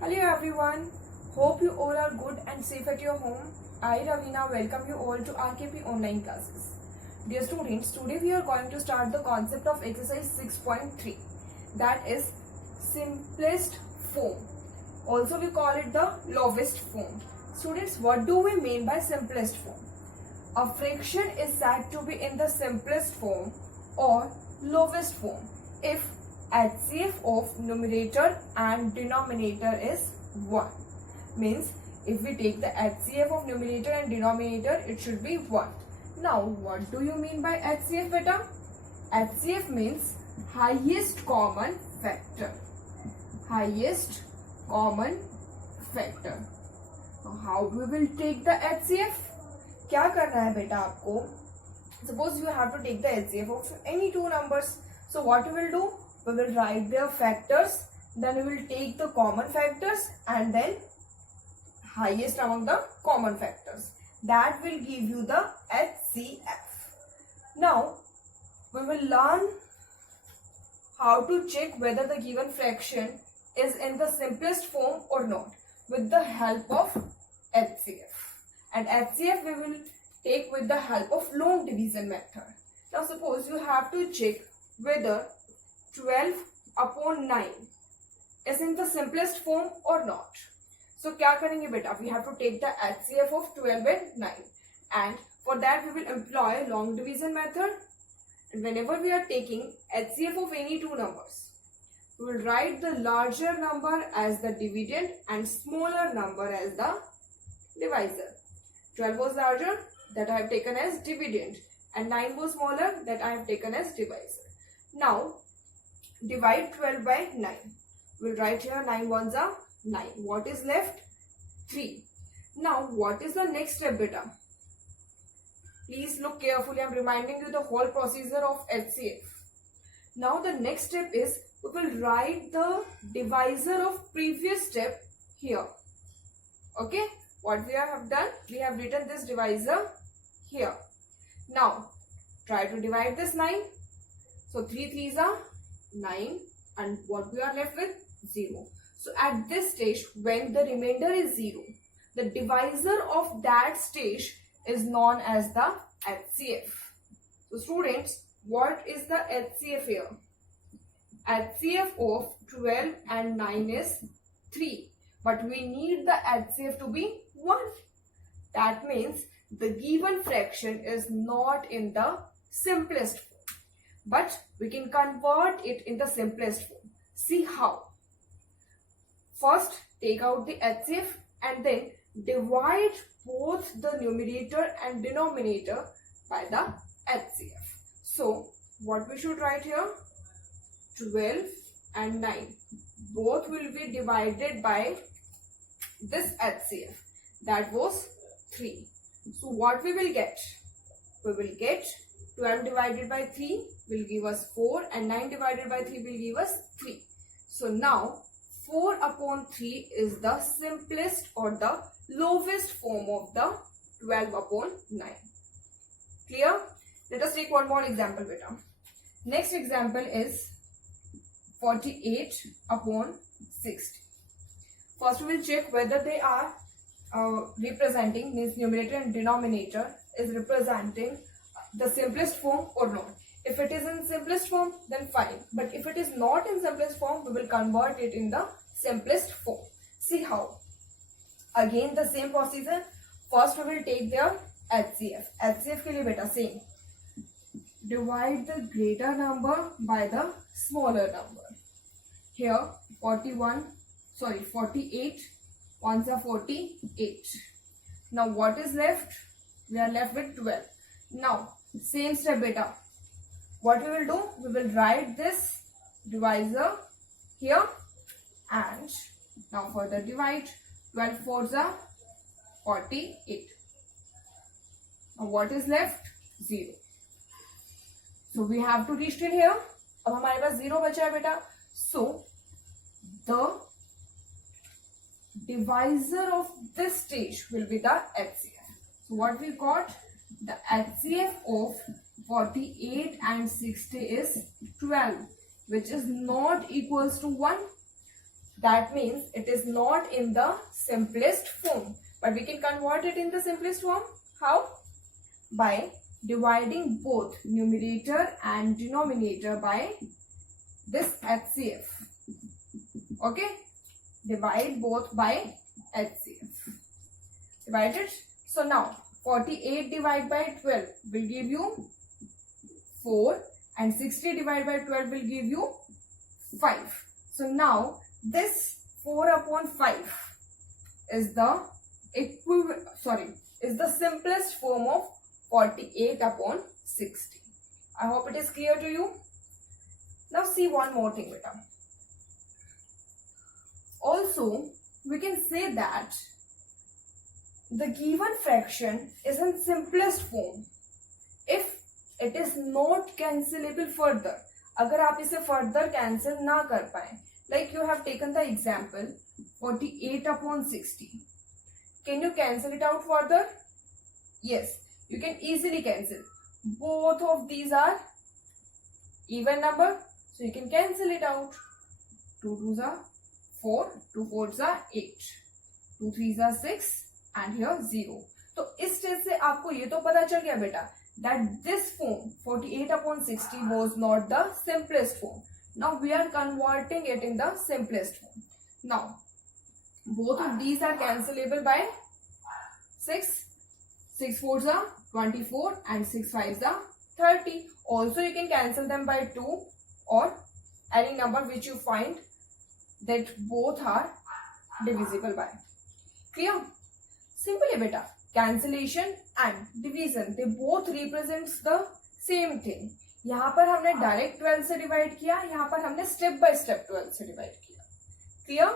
Hello everyone, hope you all are good and safe at your home. I Ravina welcome you all to RKP online classes. Dear students, today we are going to start the concept of exercise 6.3, that is simplest form. Also we call it the lowest form. Students, what do we mean by simplest form? A fraction is said to be in the simplest form or lowest form if HCF of numerator and denominator is 1. Means if we take the HCF of numerator and denominator, it should be 1. Now what do you mean by HCF beta? HCF means highest common factor. Highest common factor. Now how we will take the HCF? क्या करना है बेटा आपको? Suppose you have to take the HCF of any two numbers. So what we will do? We will write their factors, then we will take the common factors and then highest among the common factors. That will give you the HCF. Now we will learn how to check whether the given fraction is in the simplest form or not with the help of HCF. And HCF we will take with the help of long division method. Now suppose you have to check whether 12 upon 9 is in the simplest form or not. So क्या करेंगे बेटा? We have to take the HCF of 12 and 9, and for that we will employ long division method. And whenever we are taking HCF of any two numbers, we will write the larger number as the dividend and smaller number as the divisor. 12 was larger, that I have taken as dividend, and 9 was smaller, that I have taken as divisor. Now divide 12 by 9. We'll write here 9 ones are 9. What is left? 3. Now what is the next step beta? Please look carefully. I'm reminding you the whole procedure of HCF. Now the next step is we will write the divisor of previous step here. Okay. What we have done? We have written this divisor here. Now try to divide this 9. So 3 3s are 9 and what we are left with? 0. So at this stage, when the remainder is 0, the divisor of that stage is known as the HCF. So students, what is the HCF here? HCF of 12 and 9 is 3. But we need the HCF to be 1. That means the given fraction is not in the simplest form, but we can convert it in the simplest form. See how? First, take out the HCF and then divide both the numerator and denominator by the HCF. So, what we should write here? 12 and 9. Both will be divided by this HCF. That was 3. So, what we will get? We will get 12 divided by 3 will give us 4 and 9 divided by 3 will give us 3. So now 4 upon 3 is the simplest or the lowest form of the 12 upon 9. Clear? Let us take one more example beta. Next example is 48 upon 60. First we will check whether they are representing, means numerator and denominator is representing the simplest form or not. If it is in simplest form, then fine. But if it is not in simplest form, we will convert it in the simplest form. See how? Again the same procedure. First we will take their HCF. HCF के लिए बेटा same. Divide the greater number by the smaller number. Here 48. Ones are 48. Now what is left? We are left with 12. Now same step beta. What we will do? We will write this divisor here and now further divide. 12 fours are 48. Now what is left? 0. So we have to reach till here. अब हमारे पास 0 बचा है बेटा. So the divisor of this stage will be the HCF. So what we got? The HCF of 48 and 60 is 12, which is not equals to 1. that means it is not in the simplest form, but we can convert it in the simplest form. How? By dividing both numerator and denominator by this HCF. Okay, divide both by HCF. Divided. So now 48 divided by 12 will give you 4 and 60 divided by 12 will give you 5. So now this 4 upon 5 is the simplest form of 48 upon 60. I hope it is clear to you. Now see one more thing, beta. Also, we can say that the given fraction is in simplest form if it is not cancelable further. अगर आप इसे further cancel ना कर पाए, like you have taken the example 48 upon 60. Can you cancel it out further? Yes, you can easily cancel. Both of these are even number, so you can cancel it out. 2 2s are 4, 2 4s are 8, 2 3s are 6 and here 0. तो इस stage से आपको ये तो पता चल गया बेटा that this form 48 upon 60 was not the simplest form. Now we are converting it in the simplest form. Now both of these are cancelable by 6. 6 4s are 24 and 6 5s are 30. Also you can cancel them by 2 or any number which you find that both are divisible by. Clear? Simple है बेटा. Cancellation and division they both represents the same thing. यहाँ पर हमने direct 12 से divide किया, यहाँ पर हमने स्टेप बाय स्टेप 12 से डिवाइड किया. Clear?